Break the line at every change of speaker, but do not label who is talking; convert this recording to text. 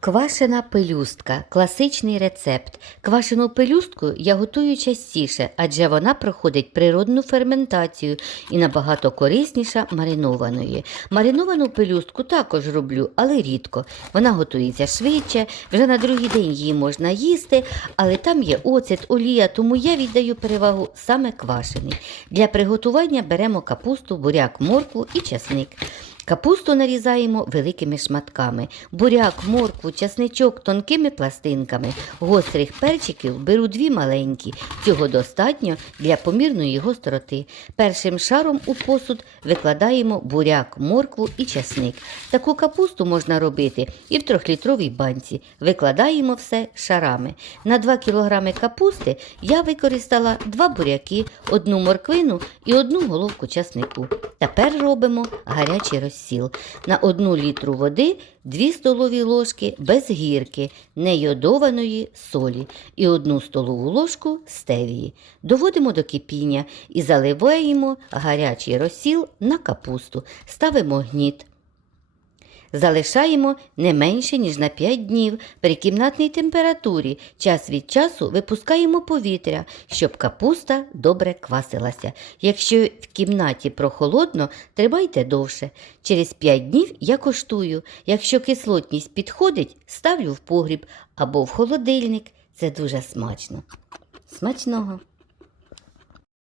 Квашена пелюстка класичний рецепт. Квашену пелюстку я готую частіше, адже вона проходить природну ферментацію і набагато корисніша маринованої. Мариновану пелюстку також роблю, але рідко. Вона готується швидше, вже на другий день її можна їсти, але там є оцет, олія, тому я віддаю перевагу саме квашеній. Для приготування беремо капусту, буряк, моркву і часник. Капусту нарізаємо великими шматками, буряк, моркву, часничок тонкими пластинками. Гострих перчиків беру дві маленькі. Цього достатньо для помірної гостроти. Першим шаром у посуд викладаємо буряк, моркву і часник. Таку капусту можна робити і в трьохлітровій банці. Викладаємо все шарами. На 2 кг капусти я використала два буряки, одну морквину і одну головку часнику. Тепер робимо гарячий розсіл. На 1 літру води 2 столові ложки без гірки, нейодованої солі і 1 столову ложку стевії. Доводимо до кипіння і заливаємо гарячий розсіл на капусту. Ставимо гніт. Залишаємо не менше, ніж на 5 днів при кімнатній температурі. Час від часу випускаємо повітря, щоб капуста добре квасилася. Якщо в кімнаті прохолодно, тримайте довше. Через 5 днів я коштую. Якщо кислотність підходить, ставлю в погріб або в холодильник. Це дуже смачно. Смачного!